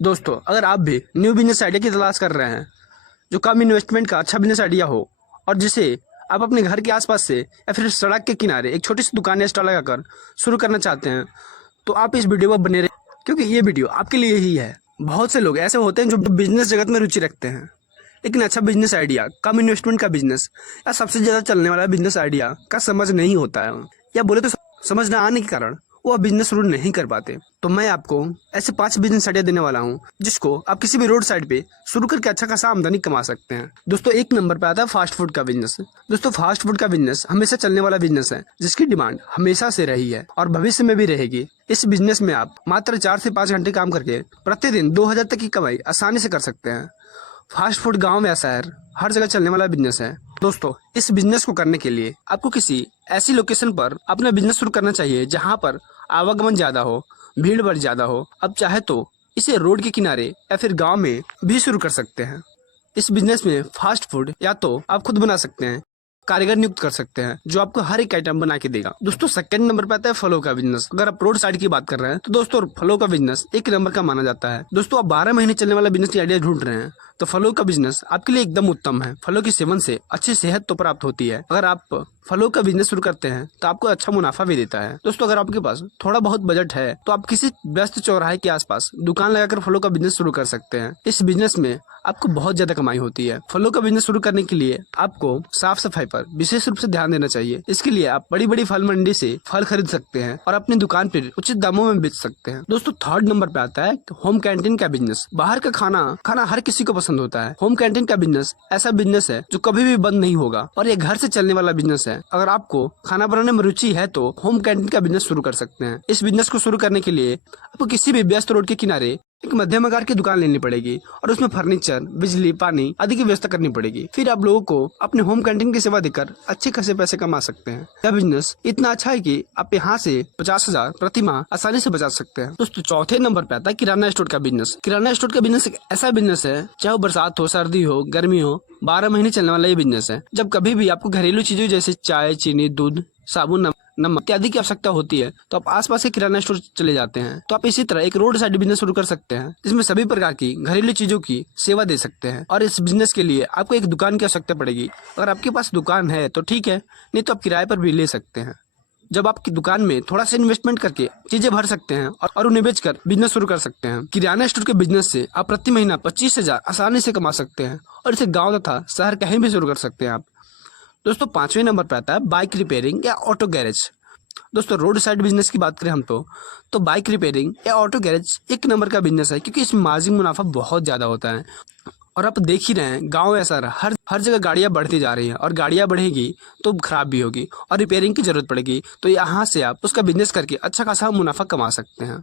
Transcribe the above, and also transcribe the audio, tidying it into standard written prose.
दोस्तों, अगर आप भी न्यू बिजनेस आइडिया की तलाश कर रहे हैं जो कम इन्वेस्टमेंट का अच्छा बिजनेस आइडिया हो और जिसे आप अपने घर के आसपास से या फिर सड़क के किनारे एक छोटी सी दुकान या स्टॉल लगाकर शुरू करना चाहते हैं, तो आप इस वीडियो पर बने रहे क्योंकि ये वीडियो आपके लिए ही है। बहुत से लोग ऐसे होते हैं जो बिजनेस जगत में रुचि रखते हैं, लेकिन अच्छा बिजनेस आइडिया, कम इन्वेस्टमेंट का बिजनेस या सबसे ज़्यादा चलने वाला बिजनेस आइडिया का समझ नहीं होता है, या बोले तो समझ न आने के कारण वो बिजनेस शुरू नहीं कर पाते। तो मैं आपको ऐसे 5 बिजनेस आइडिया देने वाला हूँ जिसको आप किसी भी रोड साइड पे शुरू करके अच्छा खासा आमदनी कमा सकते हैं। दोस्तों, 1 नंबर पे आता है फास्ट फूड का बिजनेस। दोस्तों, फास्ट फूड का बिजनेस हमेशा चलने वाला बिजनेस है जिसकी डिमांड हमेशा से रही है और भविष्य में भी रहेगी। इस बिजनेस में आप मात्र 4 से 5 घंटे काम करके प्रतिदिन 2000 तक की कमाई आसानी से कर सकते हैं। फास्ट फूड गांव या शहर हर जगह चलने वाला बिजनेस है। दोस्तों, इस बिजनेस को करने के लिए आपको किसी ऐसी लोकेशन पर अपना बिजनेस शुरू करना चाहिए जहां पर आवागमन ज्यादा हो, भीड़ भाड़ ज्यादा हो। अब चाहे तो इसे रोड के किनारे या फिर गांव में भी शुरू कर सकते हैं। इस बिजनेस में फास्ट फूड या तो आप खुद बना सकते हैं, कारीगर नियुक्त कर सकते हैं जो आपको हर एक आइटम बना के देगा। दोस्तों, 2nd नंबर पे आता है फलों का बिजनेस। अगर आप रोड साइड की बात कर रहे हैं तो दोस्तों फलों का बिजनेस 1 नंबर का माना जाता है। दोस्तों, आप 12 महीने चलने वाला बिजनेस की आइडिया ढूंढ रहे हैं तो फलों का बिजनेस आपके लिए एकदम उत्तम है। फलों के सेवन से अच्छी सेहत तो प्राप्त होती है। अगर आप फलों का बिजनेस शुरू करते हैं तो आपको अच्छा मुनाफा भी देता है। दोस्तों, अगर आपके पास थोड़ा बहुत बजट है तो आप किसी व्यस्त चौराहे के आसपास दुकान लगाकर फलों का बिजनेस शुरू कर सकते हैं। इस बिजनेस में आपको बहुत ज्यादा कमाई होती है। फलों का बिजनेस शुरू करने के लिए आपको साफ सफाई पर विशेष रूप से ध्यान देना चाहिए। इसके लिए आप बड़ी बड़ी फल मंडी से फल खरीद सकते हैं और अपनी दुकान पर उचित दामों में बेच सकते हैं। दोस्तों, 3rd नंबर पे आता है होम कैंटीन का बिजनेस। बाहर का खाना हर किसी को पसंद होता है। होम कैंटीन का बिजनेस ऐसा बिजनेस है जो कभी भी बंद नहीं होगा और ये घर से चलने वाला बिजनेस है। अगर आपको खाना बनाने में रुचि है तो होम कैंटीन का बिजनेस शुरू कर सकते हैं। इस बिजनेस को शुरू करने के लिए आपको किसी भी व्यस्त रोड के किनारे एक मध्यम आकार की दुकान लेनी पड़ेगी और उसमें फर्नीचर, बिजली, पानी आदि की व्यवस्था करनी पड़ेगी। फिर आप लोगों को अपने होम कैंटीन की सेवा देकर अच्छे खासे पैसे कमा सकते हैं। यह बिजनेस इतना अच्छा है कि आप यहाँ से 50,000 प्रति माह आसानी से बचा सकते हैं। दोस्तों, 4थे नंबर पे आता है किराना स्टोर का बिजनेस। किराना स्टोर का बिजनेस एक ऐसा बिजनेस है, चाहे बरसात हो, सर्दी हो, गर्मी हो, 12 महीने चलने वाला ये बिजनेस है। जब कभी भी आपको घरेलू चीजों जैसे चाय, चीनी, दूध, साबुन, नमक इत्यादि की आवश्यकता होती है तो आप आसपास के किराना स्टोर चले जाते हैं। तो आप इसी तरह एक रोड साइड बिजनेस शुरू कर सकते हैं जिसमें सभी प्रकार की घरेलू चीजों की सेवा दे सकते हैं। और इस बिजनेस के लिए आपको एक दुकान की आवश्यकता पड़ेगी। अगर आपके पास दुकान है तो ठीक है, नहीं तो आप किराए पर भी ले सकते हैं। जब आपकी दुकान में थोड़ा सा इन्वेस्टमेंट करके चीजें भर सकते हैं और उन्हें बेचकर बिजनेस शुरू कर सकते हैं। किराना स्टोर के बिजनेस से आप प्रति महीना 25,000 आसानी से कमा सकते हैं और इसे गाँव तथा शहर कहीं भी शुरू कर सकते हैं आप। दोस्तों, 5वें नंबर पर आता है बाइक रिपेयरिंग या ऑटो गैरेज। दोस्तों, रोड साइड बिजनेस की बात करें हम तो बाइक रिपेयरिंग या ऑटो गैरेज 1 नंबर का बिजनेस है क्योंकि इसमें मार्जिन मुनाफा बहुत ज्यादा होता है। और आप देख ही रहे हैं, गांव या शहर हर जगह गाड़ियां बढ़ती जा रही हैं और गाड़ियां बढ़ेगी तो खराब भी होगी और रिपेयरिंग की जरूरत पड़ेगी। तो यहाँ से आप उसका बिजनेस करके अच्छा खासा मुनाफा कमा सकते हैं।